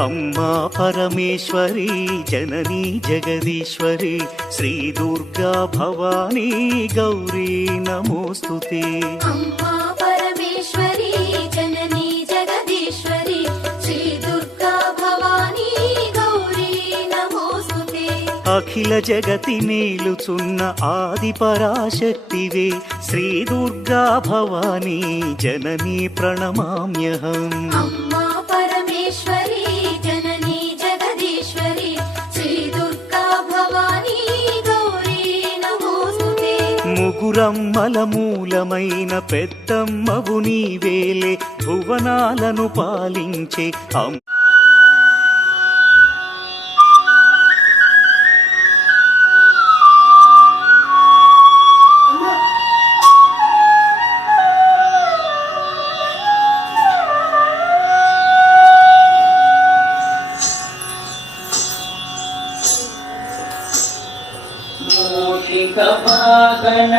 అమ్మా పరమేశ్వరి జననీ జగదీశ్వరి శ్రీ దుర్గా భవానీ గౌరీ నమోస్తుతే. అమ్మా పరమేశ్వరి జననీ జగదీశ్వరి శ్రీ దుర్గా భవానీ గౌరీ నమోస్తుతే. అఖిల జగతి మేలుచున్న ఆది పరాశక్తివే శ్రీ దుర్గా భవానీ జననీ ప్రణమామ్యహం. అమ్మా పరమేశ్వరి జననీ జగదీశ్వరి శ్రీ దుర్గా భవానీ గౌరీ నమోస్తుతే. ముగురమ్మల మూలమైన పెద్దమ్మవు నీవేలే భువనాలను పాలించే మూషిక వాహన